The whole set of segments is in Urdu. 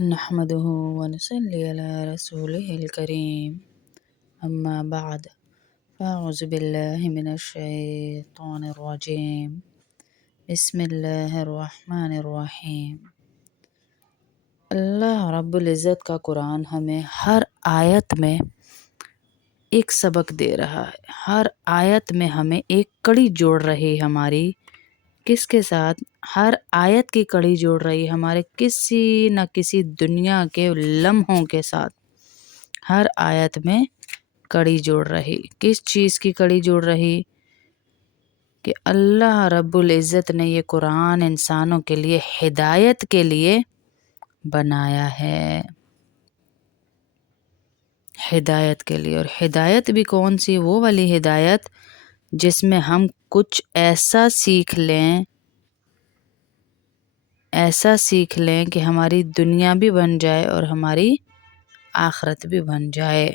نحمده ونصلي على رسوله الكريم أما بعد فأعوذ بالله من الشيطان الرجيم بسم الله الرحمن الرحیم۔ اللہ رب العزت کا قرآن ہمیں ہر آیت میں ایک سبق دے رہا ہے، ہر آیت میں ہمیں ایک کڑی جوڑ رہی ہماری کس کے ساتھ؟ ہر آیت کی کڑی جوڑ رہی ہمارے کسی نہ کسی دنیا کے لمحوں کے ساتھ۔ ہر آیت میں کڑی جوڑ رہی، کس چیز کی کڑی جوڑ رہی؟ کہ اللہ رب العزت نے یہ قرآن انسانوں کے لیے ہدایت کے لیے بنایا ہے، ہدایت کے لیے۔ اور ہدایت بھی کون سی؟ وہ والی ہدایت جس میں ہم کچھ ایسا سیکھ لیں کہ ہماری دنیا بھی بن جائے اور ہماری آخرت بھی بن جائے،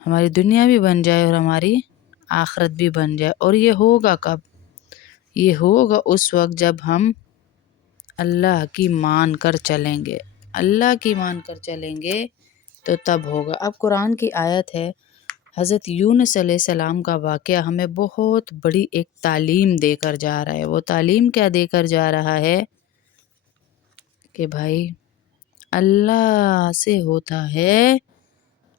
ہماری دنیا بھی بن جائے اور ہماری آخرت بھی بن جائے۔ اور یہ ہوگا کب؟ یہ ہوگا اس وقت جب ہم اللہ کی مان کر چلیں گے، اللہ کی مان کر چلیں گے تو تب ہوگا۔ اب قرآن کی آیت ہے، حضرت یونس علیہ السلام کا واقعہ ہمیں بہت بڑی ایک تعلیم دے کر جا رہا ہے۔ وہ تعلیم کیا دے کر جا رہا ہے؟ کہ بھائی اللہ سے ہوتا ہے،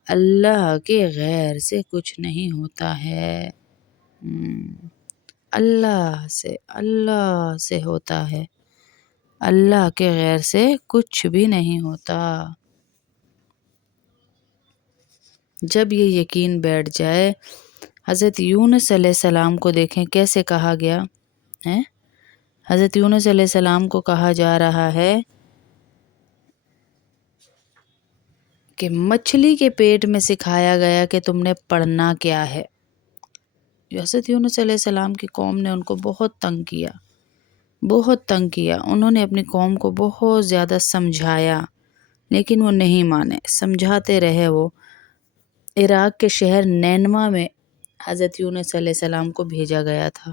اللہ کے غیر سے کچھ نہیں ہوتا ہے۔ اللہ سے ہوتا ہے، اللہ کے غیر سے کچھ بھی نہیں ہوتا۔ جب یہ یقین بیٹھ جائے، حضرت یونس علیہ السلام کو دیکھیں کیسے کہا گیا ہے۔ حضرت یونس علیہ السلام کو کہا جا رہا ہے کہ مچھلی کے پیٹ میں سکھایا گیا کہ تم نے پڑھنا کیا ہے۔ حضرت یونس علیہ السلام کی قوم نے ان کو بہت تنگ کیا، انہوں نے اپنی قوم کو بہت زیادہ سمجھایا لیکن وہ نہیں مانے، سمجھاتے رہے۔ وہ عراق کے شہر نینوا میں حضرت یونس علیہ السلام کو بھیجا گیا تھا۔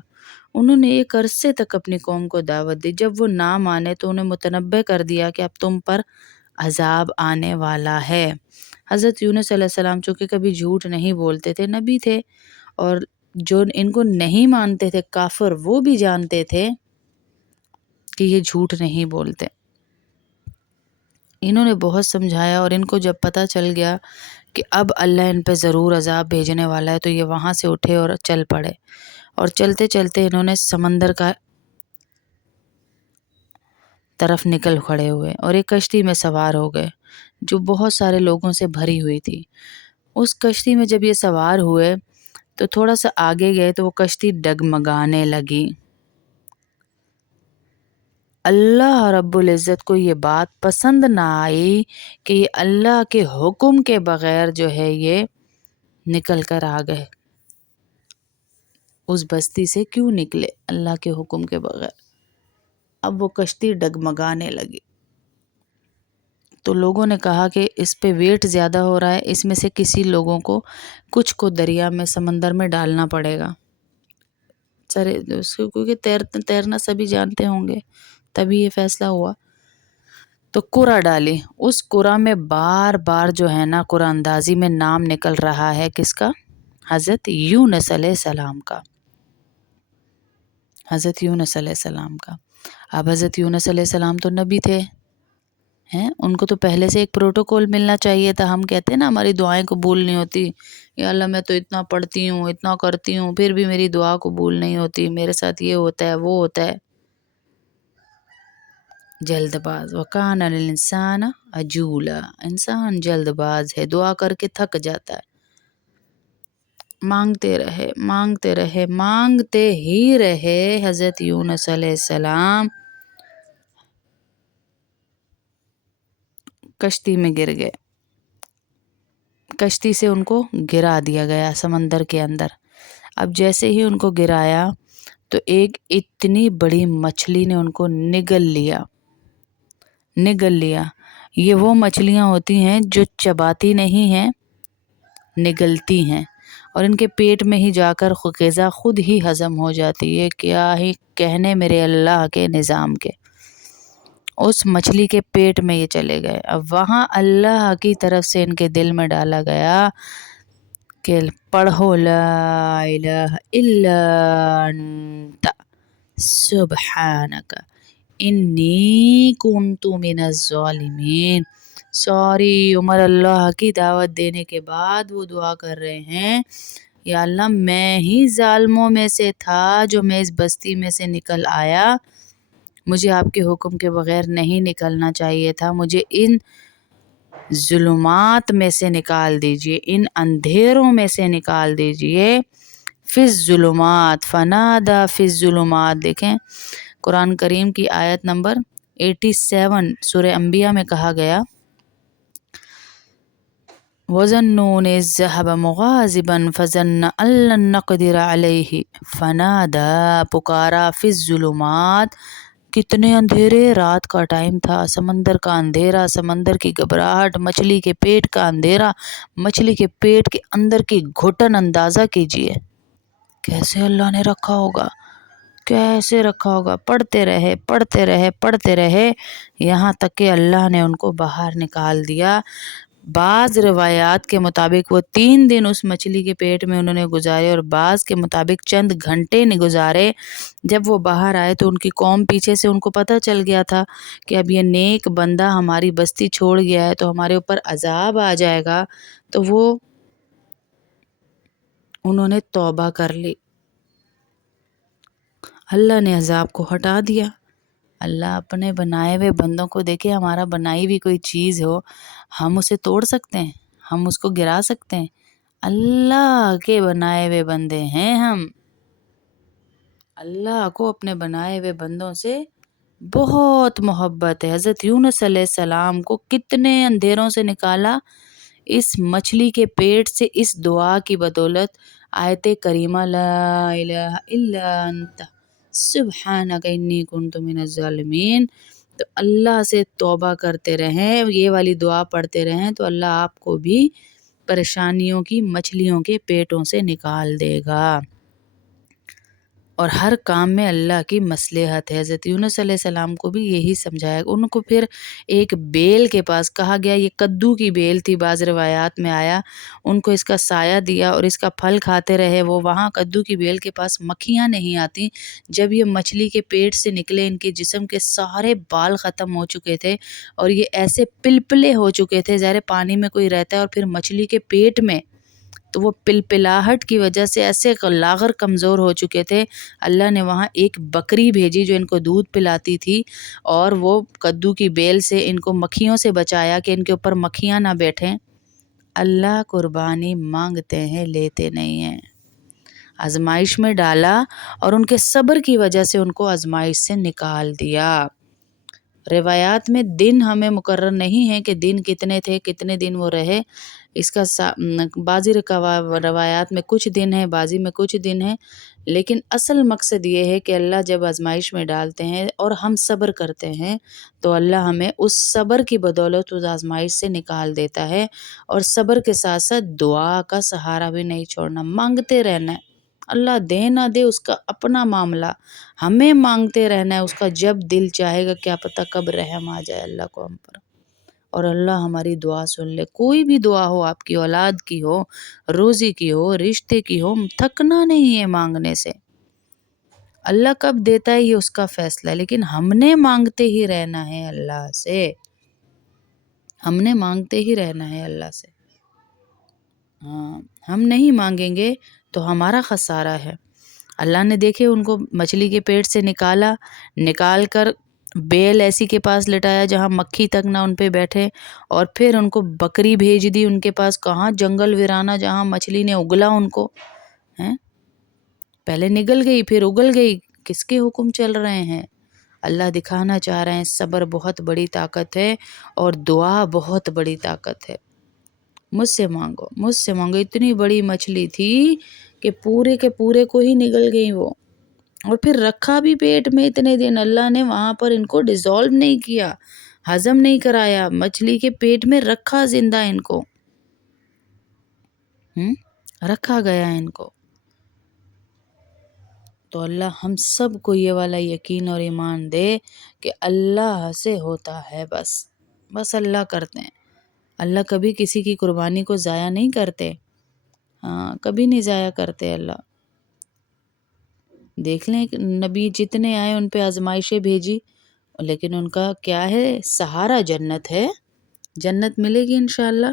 انہوں نے ایک عرصے تک اپنی قوم کو دعوت دی، جب وہ نہ مانے تو انہیں متنبہ کر دیا کہ اب تم پر عذاب آنے والا ہے۔ حضرت یونس علیہ السلام چونکہ کبھی جھوٹ نہیں بولتے تھے، نبی تھے، اور جو ان کو نہیں مانتے تھے کافر، وہ بھی جانتے تھے کہ یہ جھوٹ نہیں بولتے۔ انہوں نے بہت سمجھایا، اور ان کو جب پتہ چل گیا کہ اب اللہ ان پہ ضرور عذاب بھیجنے والا ہے تو یہ وہاں سے اٹھے اور چل پڑے، اور چلتے چلتے انہوں نے سمندر کا طرف نکل کھڑے ہوئے اور ایک کشتی میں سوار ہو گئے جو بہت سارے لوگوں سے بھری ہوئی تھی۔ اس کشتی میں جب یہ سوار ہوئے تو تھوڑا سا آگے گئے تو وہ کشتی ڈگمگانے لگی۔ اللہ رب العزت کو یہ بات پسند نہ آئی کہ یہ اللہ کے حکم کے بغیر جو ہے یہ نکل کر آ گئے۔ اس بستی سے کیوں نکلے اللہ کے حکم کے بغیر؟ اب وہ کشتی ڈگمگانے لگی تو لوگوں نے کہا کہ اس پہ ویٹ زیادہ ہو رہا ہے، اس میں سے کسی لوگوں کو کچھ کو دریا میں، سمندر میں ڈالنا پڑے گا، کیونکہ تیرنا سبھی جانتے ہوں گے، تبھی یہ فیصلہ ہوا۔ تو قرہ ڈالی، اس قرہ میں بار بار جو ہے نا قرآن اندازی میں نام نکل رہا ہے کس کا؟ حضرت یونس علیہ السلام کا، حضرت یونس علیہ السلام کا۔ اب حضرت یونس علیہ السلام تو نبی تھے، ان کو تو پہلے سے ایک پروٹوکول ملنا چاہیے تھا۔ ہم کہتے ہیں نا ہماری دعائیں قبول نہیں ہوتی، یا اللہ میں تو اتنا پڑھتی ہوں، اتنا کرتی ہوں، پھر بھی میری دعا قبول نہیں ہوتی، میرے ساتھ یہ ہوتا ہے وہ ہوتا ہے۔ جلد باز، وَكَانَ الْإِنسَانَ عَجُولًا، انسان جلد باز ہے، دعا کر کے تھک جاتا ہے۔ مانگتے ہی رہے۔ حضرت یونس علیہ السلام کشتی میں گر گئے، کشتی سے ان کو گرا دیا گیا سمندر کے اندر۔ اب جیسے ہی ان کو گرایا تو ایک اتنی بڑی مچھلی نے ان کو نگل لیا۔ یہ وہ مچھلیاں ہوتی ہیں جو چباتی نہیں ہیں، نگلتی ہیں، اور ان کے پیٹ میں ہی جا کر غذا خود ہی ہضم ہو جاتی ہے۔ کیا ہی کہنے میرے اللہ کے نظام کے، اس مچھلی کے پیٹ میں یہ چلے گئے۔ اب وہاں اللہ کی طرف سے ان کے دل میں ڈالا گیا کہ پڑھو لا الہ الا انت سبحانک انی کنت من الظالمین۔ ساری عمر اللہ کی دعوت دینے کے بعد وہ دعا کر رہے ہیں، یا اللہ میں ہی ظالموں میں سے تھا جو میں اس بستی میں سے نکل آیا، مجھے آپ کے حکم کے بغیر نہیں نکلنا چاہیے تھا، مجھے ان ظلمات میں سے نکال دیجئے، ان اندھیروں میں سے نکال دیجئے۔ فی الظلمات فنادا فی الظلمات، دیکھیں قرآن کریم کی آیت نمبر 87 سورہ انبیاء میں کہا گیا وَظَنُّونِ إِذ ذَّهَبَ مُغَاضِبًا فَظَنَّ أَن لَّن نَّقْدِرَ عَلَيْهِ فَنَادَىٰ پکارا فی الظلمات، کتنے اندھیرے، رات کا ٹائم تھا، سمندر کا اندھیرا، سمندر کی گھبراہٹ، مچھلی کے پیٹ کا اندھیرا، مچھلی کے پیٹ کے اندر کی گھٹن اندازہ کیجئے کیسے اللہ نے رکھا ہوگا، کیسے رکھا ہوگا۔ پڑھتے رہے پڑھتے رہے پڑھتے رہے یہاں تک کہ اللہ نے ان کو باہر نکال دیا۔ بعض روایات کے مطابق وہ 3 دن اس مچھلی کے پیٹ میں انہوں نے گزارے، اور بعض کے مطابق چند گھنٹے نے گزارے۔ جب وہ باہر آئے تو ان کی قوم پیچھے سے ان کو پتہ چل گیا تھا کہ اب یہ نیک بندہ ہماری بستی چھوڑ گیا ہے تو ہمارے اوپر عذاب آ جائے گا، تو وہ انہوں نے توبہ کر لی، اللہ نے عذاب کو ہٹا دیا۔ اللہ اپنے بنائے ہوئے بندوں کو دیکھے، ہمارا بنائی ہوئی کوئی چیز ہو، ہم اسے توڑ سکتے ہیں، ہم اس کو گرا سکتے ہیں؟ اللہ کے بنائے ہوئے بندے ہیں ہم۔ اللہ کو اپنے بنائے ہوئے بندوں سے بہت محبت ہے۔ حضرت یونس علیہ السلام کو کتنے اندھیروں سے نکالا، اس مچھلی کے پیٹ سے، اس دعا کی بدولت۔ آیت کریمہ لا الہ الا انت سبحانک انی کنت من الظالمین، تو اللہ سے توبہ کرتے رہیں، یہ والی دعا پڑھتے رہیں تو اللہ آپ کو بھی پریشانیوں کی مچھلیوں کے پیٹوں سے نکال دے گا، اور ہر کام میں اللہ کی مصلحت ہے۔ حضرت یونس علیہ السلام کو بھی یہی سمجھایا، ان کو پھر ایک بیل کے پاس کہا گیا، یہ کدو کی بیل تھی، بعض روایات میں آیا، ان کو اس کا سایہ دیا اور اس کا پھل کھاتے رہے۔ وہ وہاں کدو کی بیل کے پاس مکھیاں نہیں آتی۔ جب یہ مچھلی کے پیٹ سے نکلے، ان کے جسم کے سارے بال ختم ہو چکے تھے اور یہ ایسے پلپلے ہو چکے تھے، ظاہر پانی میں کوئی رہتا ہے اور پھر مچھلی کے پیٹ میں، تو وہ پلپلاہٹ کی وجہ سے ایسے لاغر کمزور ہو چکے تھے۔ اللہ نے وہاں ایک بکری بھیجی جو ان کو دودھ پلاتی تھی، اور وہ کدو کی بیل سے ان کو مکھیوں سے بچایا کہ ان کے اوپر مکھیاں نہ بیٹھیں۔ اللہ قربانی مانگتے ہیں، لیتے نہیں ہیں۔ آزمائش میں ڈالا اور ان کے صبر کی وجہ سے ان کو آزمائش سے نکال دیا۔ روایات میں دن ہمیں مقرر نہیں ہے کہ دن کتنے تھے، کتنے دن وہ رہے، اس کا بعضی روایات میں کچھ دن ہے، بعضی میں کچھ دن ہے، لیکن اصل مقصد یہ ہے کہ اللہ جب آزمائش میں ڈالتے ہیں اور ہم صبر کرتے ہیں تو اللہ ہمیں اس صبر کی بدولت اس آزمائش سے نکال دیتا ہے، اور صبر کے ساتھ ساتھ دعا کا سہارا بھی نہیں چھوڑنا، مانگتے رہنا ہے۔ اللہ دے نہ دے اس کا اپنا معاملہ، ہمیں مانگتے رہنا ہے، اس کا جب دل چاہے گا، کیا پتہ کب رحم آ جائے اللہ کو ہم پر، اور اللہ ہماری دعا سن لے۔ کوئی بھی دعا ہو، آپ کی اولاد کی ہو، روزی کی ہو، رشتے کی ہو، تھکنا نہیں ہے مانگنے سے۔ اللہ کب دیتا ہے یہ اس کا فیصلہ ہے، لیکن ہم نے مانگتے ہی رہنا ہے اللہ سے، ہم نے مانگتے ہی رہنا ہے اللہ سے۔ ہاں، ہم نہیں مانگیں گے تو ہمارا خسارہ ہے۔ اللہ نے دیکھے ان کو مچھلی کے پیٹ سے نکال کر بیل ایسی کے پاس لٹایا جہاں مکھی تک نہ ان پہ بیٹھے، اور پھر ان کو بکری بھیج دی ان کے پاس، کہاں جنگل ویرانہ جہاں مچھلی نے اگلا ان کو، پہلے نگل گئی پھر اگل گئی، کس کے حکم چل رہے ہیں؟ اللہ دکھانا چاہ رہے ہیں صبر بہت بڑی طاقت ہے اور دعا بہت بڑی طاقت ہے۔ مجھ سے مانگو، مجھ سے مانگو۔ اتنی بڑی مچھلی تھی کہ پورے کے پورے کو ہی نگل گئی وہ، اور پھر رکھا بھی پیٹ میں اتنے دن، اللہ نے وہاں پر ان کو ڈیزالو نہیں کیا، ہضم نہیں کرایا، مچھلی کے پیٹ میں رکھا زندہ ان کو۔ رکھا گیا ہے ان کو۔ تو اللہ ہم سب کو یہ والا یقین اور ایمان دے کہ اللہ سے ہوتا ہے، بس اللہ کرتے ہیں۔ اللہ کبھی کسی کی قربانی کو ضائع نہیں کرتے، ہاں کبھی نہیں ضائع کرتے اللہ۔ دیکھ لیں کہ نبی جتنے آئے ان پہ آزمائشیں بھیجی، لیکن ان کا کیا ہے، سہارا جنت ہے، جنت ملے گی انشاءاللہ۔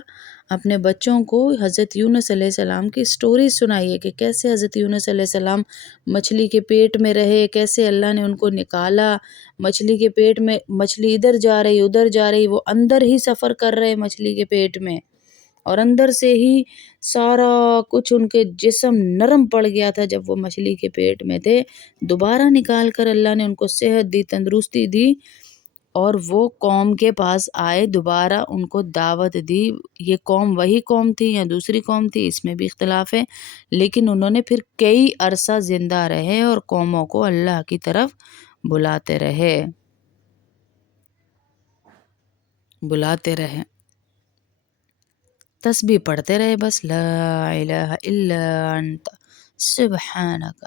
اپنے بچوں کو حضرت یونس علیہ السلام کی سٹوری سنائیے کہ کیسے حضرت یونس علیہ السلام مچھلی کے پیٹ میں رہے، کیسے اللہ نے ان کو نکالا، مچھلی کے پیٹ میں، مچھلی ادھر جا رہی ادھر جا رہی، وہ اندر ہی سفر کر رہے مچھلی کے پیٹ میں، اور اندر سے ہی سارا کچھ ان کے جسم نرم پڑ گیا تھا جب وہ مچھلی کے پیٹ میں تھے۔ دوبارہ نکال کر اللہ نے ان کو صحت دی، تندرستی دی، اور وہ قوم کے پاس آئے، دوبارہ ان کو دعوت دی۔ یہ قوم وہی قوم تھی یا دوسری قوم تھی، اس میں بھی اختلاف ہے، لیکن انہوں نے پھر کئی عرصہ زندہ رہے اور قوموں کو اللہ کی طرف بلاتے رہے، تسبیح پڑھتے رہے، بس لا الہ الا انت سبحانک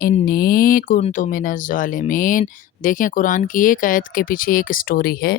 انی کنت من الظالمین۔ دیکھیں قرآن کی ایک آیت کے پیچھے ایک سٹوری ہے،